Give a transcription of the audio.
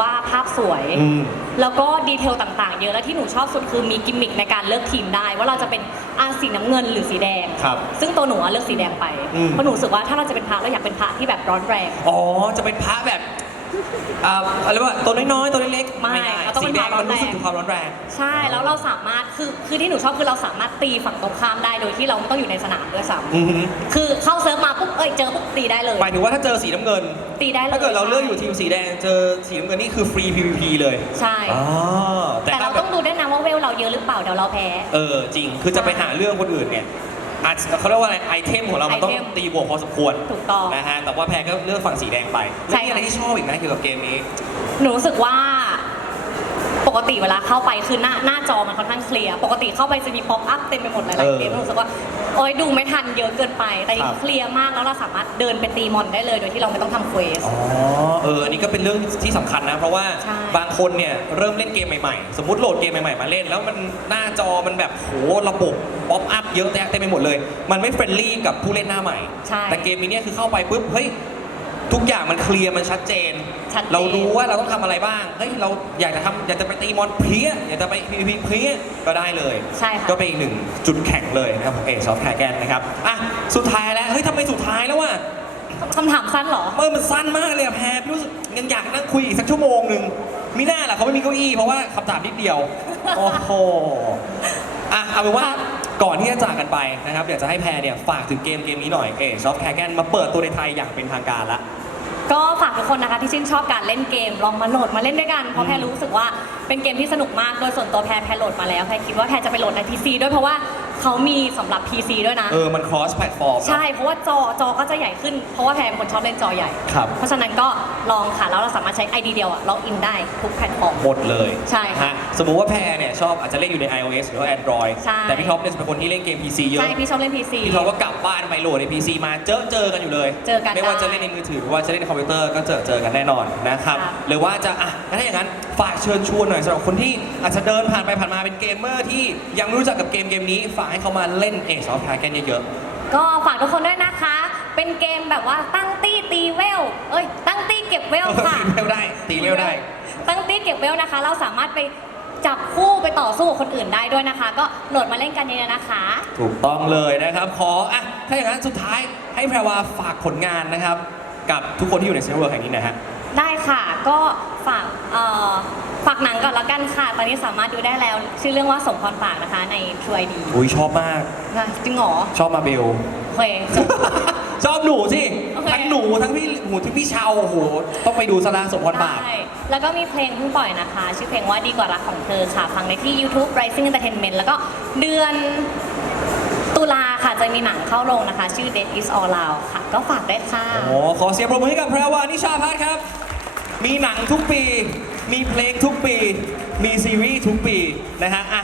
ว่าภาพสวย อืม แล้วก็ดีเทลต่างๆ เยอะ แล้วที่หนูชอบสุดคือมีกิมมิคในการเลือกทีมได้ ว่าเราจะเป็นอาสีน้ำเงินหรือสีแดง ครับซึ่งตัวหนูอะเลือกสีแดงไป อืม เพราะหนูรู้สึกว่าถ้าเราจะเป็นพระเราอยากเป็นพระที่แบบร้อนแรง อ๋อ จะเป็นพระแบบ อ่าอะไรว่าตัวน้อยๆตัวเล็กๆไม่ด้เราต้องสีเป็นแดงพระร้มัอนนแรงรู้สึกถึงความร้อนแรงใช่แล้วเราสามารถคือคือที่หนูชอบคือเราสามารถตีฝั่งตรงข้ามได้โดยที่เราไม่ต้องอยู่ในสนามด้วยซ้อือหือำคือเข้าเซิร์ฟมาปุ๊บเอ้ยเจอปุ๊บตีได้เลยหมายถึงว่าถ้าเจอสีน้ำเงิน ตีได้เลยถ้าเกิดเราเลือกอยู่ทีมสีแดงเจอสีน้ำเงินนี่คือฟรี PVP เลยใช่ อ๋อแต่ถ้เราแบบ ต้องดูด้วยนะว่าเวลเราเยอะหรือเปล่าเดี๋ยวเราแพ้ เออจริง คือจะไปหาเรื่องคนอื่นเนี่ย อาจเขาเรียกว่าอะไรไอเทมของเรามันต้องไอเทมตีบวกพอสมควรถูกต้องนะฮะแต่ว่าแพรก็เลือกฝั่งสีแดงไปใช่แล้วมีอะไรที่ชอบอีกไหมเกี่ยวกับเกมนี้ หนูรู้สึกว่า ปกติเวลาเข้าไปคือหน้าหน้าจอมันค่อนข้างเคลียร์ ปกติเข้าไปจะมีป๊อปอัพเต็มไปหมดหลายเอๆอเกมหนูรู้สึกว่าโอ๊ยดูไม่ทันเยอะเกินไป แต่ครับเคลียร์มากแล้วเราสามารถเดินไปตีมอนได้เลยโดยที่เราไม่ต้องทำเควส อ๋อ เออ อันนี้ก็เป็นเรื่องที่สำคัญนะ เพราะว่าใช่ บางคนเนี่ยเริ่มเล่นเกมใหม่ๆ สมมติโหลดเกมใหม่ๆ มาเล่น แล้วมันหน้าจอมันแบบโหระบบป๊อปอัพเยอะแยะเต็มไปหมดเลย มันไม่เฟรนลี่กับผู้เล่นหน้าใหม่ ใช่ แต่เกมนี้เนี่ยคือเข้าไปปุ๊บ เฮ้ย ทุกอย่างมันเคลียร์มันชัดเจน ชัดเจน เรารู้ว่าเราต้องทำอะไรบ้างเฮ้ยเราอยากจะทำอยากจะไปตีมอนเพลียอยากจะไป PVP เพลียก็ได้เลย ใช่ค่ะ ก็เป็นอีกหนึ่งจุดแข็งเลยนะครับของเอซอฟแคร์แกนนะครับอะสุดท้ายแล้วเฮ้ยทำไมสุดท้ายแล้ววะคำถามสั้นเหรอเมื่อมันสั้นมากเลยอะแพรรู้สึกยังอยากนั่งคุยอีกสักชั่วโมงหนึ่งมิน่าล่ะเขาไม่มีเก้าอี้เพราะว่าคำถามนิดเดียวโอ้โหอะเอาเป็นว่า ก่อนที่จะจากกันไปนะครับอยากจะให้แพรเนี่ยฝากถึงเกมเกมนี้หน่อยเอซอฟแคร์แกนมาเปิดตัวในไทยอย่างเป็นทางการละ ก็ฝากทุกคนนะคะที่ชื่นชอบการเล่นเกมลองมาโหลดมาเล่นด้วยกันเพราะแพรรู้สึกว่าเป็นเกมที่สนุกมากโดยส่วนตัวแพรแพรโหลดมาแล้วแพรคิดว่าแพรจะไปโหลดใน PC ด้วยเพราะว่า เขามีสำหรับ PC ด้วยนะ เออ มัน cross platform ใช่ เพราะว่าจอจอก็จะใหญ่ขึ้น เพราะว่าแพรเป็นคนชอบเล่นจอใหญ่ ครับ เพราะฉะนั้นก็ลองค่ะ แล้วเราสามารถใช้ ID เดียวอะล็อกอินได้ทุกแพลตฟอร์ม หมดเลยใช่ค่ะฮะสมมุติว่าแพรเนี่ย ชอบอาจจะเล่นอยู่ใน iOS หรือว่า Android ใช่ แต่พี่ท็อปเนี่ยจะเป็นคนที่เล่นเกม PC เยอะ ใช่ พี่ชอบเล่น PC พี่ท็อปก็กลับบ้านไปโหลดใน PC มาเจอเจอกันอยู่เลยเจอกันไม่ว่าได้จะเล่นในมือถือหรือว่าจะเล่นในคอมพิวเตอร์ก็เจอเจอกันแน่นอนนะครับค่ะหรือว่าจะอะงั้นถ้าอย่างนั้นฝากเชิญชวนหน่อยสำหรับคนที่อาจจะเดินผ่านไปผ่านมาเป็นเกมเมอร์ที่ยังไม่รู้จักกับเกมเกมนี้ฝากให้เขามาเล่น Age of Dragon เยอะก็ฝากทุกคนด้วยนะคะ เป็นเกมแบบว่าตั้งตี้ตีเวล เอ้ย ตั้งตี้เก็บเวลๆค่ะ ตีเวลได้ตีเวลได้ ตั้งตี้เก็บเวลนะคะ เราสามารถไปจับคู่ไปต่อสู้กับคนอื่นได้ด้วยนะคะ ก็โหลดมาเล่นกันเยอะๆนะคะ ถูกต้องเลยนะครับ ขออะถ้าอย่างนั้นสุดท้ายให้แพรวาฝากผลงานนะครับ กับทุกคนที่อยู่ในเซนเวอร์แห่งนี้หนะฮะ ได้ค่ะ ก็ฝากเอ่อฝากหนังก่อนละกันค่ะ ตอนนี้สามารถดูได้แล้ว ชื่อเรื่องว่าสมพรปากนะคะใน True ID อุ้ยชอบมากค่ะจริงเหรอชอบมาเบล โอเคจบชอบหนูสิ โอเค ทั้งหนูทั้งพี่หูทั้งพี่เชาโอ้โห ต้องไปดูสลาสมพรบาทได้แล้วก็มีเพลงเพิ่งปล่อยนะคะ ชื่อเพลงว่าดีกว่ารักของเธอค่ะ ฟังได้ที่ YouTube Rising Entertainment แล้วก็เดือนตุลาค่ะ จะมีหนังเข้าโรงนะคะ ชื่อ Dead is All Out ค่ะ ก็ฝากได้วยค่ะ โอ้ขอเสียงปรบมือให้กับแพรวานิชาพัฒน์ครับ มีหนังทุกปี มีเพลงทุกปี มีซีรีส์ทุกปีนะฮะอะ